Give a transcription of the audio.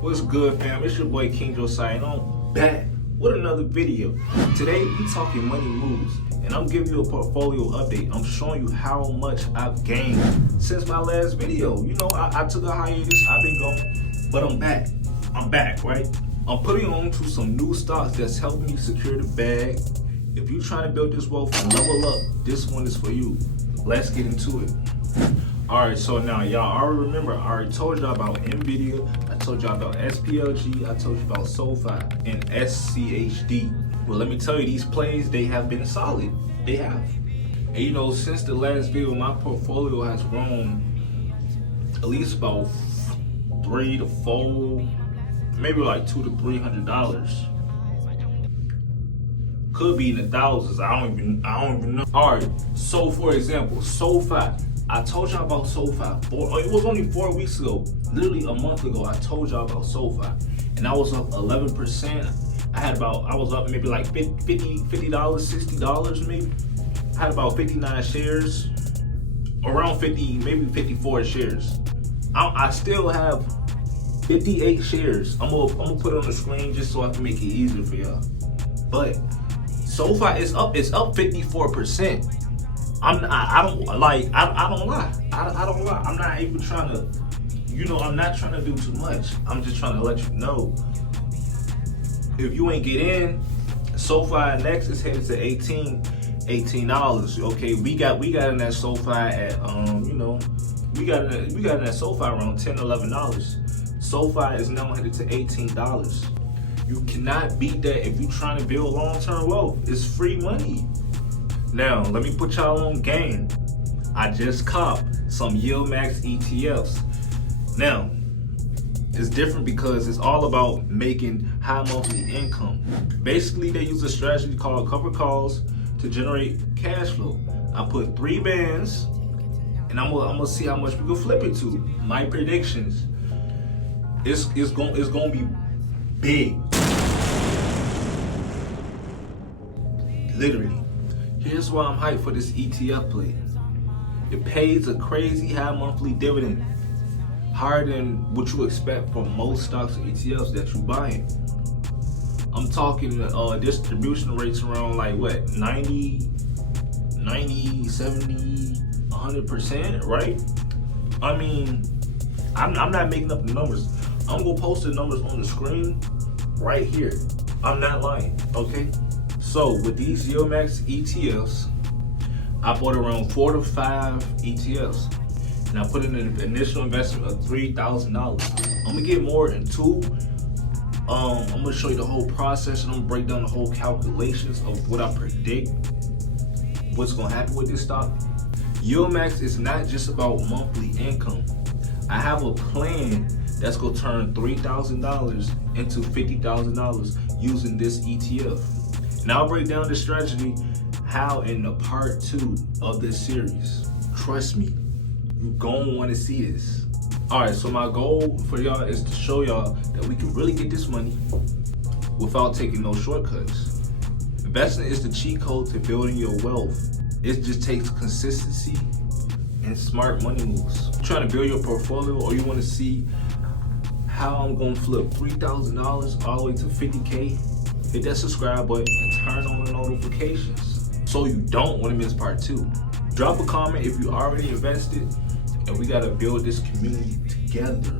What's good, fam? It's your boy KingJosiah, and I'm back with another video. Today we talking money moves, and I'm giving you a portfolio update. I'm showing you how much I've gained since my last video. You know, I took a hiatus, I've been gone, but I'm back. I'm back, right? I'm putting on to some new stocks that's helping me secure the bag. If you're trying to build this wealth and level up, this one is for you. Let's get into it. Alright, so now y'all already remember, I already told y'all about NVIDIA, I told y'all about SPLG, I told you about SoFi and SCHD. Well, let me tell you, these plays, they have been solid. They have. And you know, since the last video, my portfolio has grown at least about $3 to $4, maybe like $200 to $300. Could be in the thousands. I don't even know. Alright, so for example, SoFi. I told y'all about SoFi. It was only 4 weeks ago, literally a month ago. I told y'all about SoFi, and I was up 11%. I was up maybe like $50, $60 maybe. I had about 59 shares, around 50, maybe 54 shares. I still have 58 shares. I'm gonna put it on the screen just so I can make it easier for y'all. But SoFi is up. It's up 54%. I don't lie. I don't lie. I'm not even trying to, I'm not trying to do too much. I'm just trying to let you know. If you ain't get in, SoFi next is headed to $18. Okay, we got in that SoFi at we got in that SoFi around $10, $11. SoFi is now headed to $18. You cannot beat that if you're trying to build long-term wealth. It's free money. Now, let me put y'all on game. I just copped some YieldMax ETFs. Now, it's different because it's all about making high monthly income. Basically, they use a strategy called cover calls to generate cash flow. I put 3 bands, and I'm gonna see how much we can flip it to. My predictions, it's gonna be big. Literally. Here's why I'm hyped for this ETF play. It pays a crazy high monthly dividend, higher than what you expect from most stocks and ETFs that you buying. I'm talking distribution rates around like what, 90, 70, 100%, right? I mean, I'm not making up the numbers. I'm gonna post the numbers on the screen right here. I'm not lying, okay? So with these YieldMax ETFs, I bought around 4 to 5 ETFs, and I put in an initial investment of $3,000. I'm gonna get more into. I'm gonna show you the whole process, and I'm gonna break down the whole calculations of what I predict what's gonna happen with this stock. YieldMax is not just about monthly income. I have a plan that's gonna turn $3,000 into $50,000 using this ETF. And I'll break down the strategy how in the part 2 of this series. Trust me, you're gonna want to see this. Alright, so my goal for y'all is to show y'all that we can really get this money without taking no shortcuts. Investing is the cheat code to building your wealth. It just takes consistency and smart money moves. You're trying to build your portfolio, or you want to see how I'm gonna flip $3,000 all the way to $50K, hit that subscribe button and turn on the notifications so you don't want to miss part 2. Drop a comment if you already invested, and we gotta build this community together.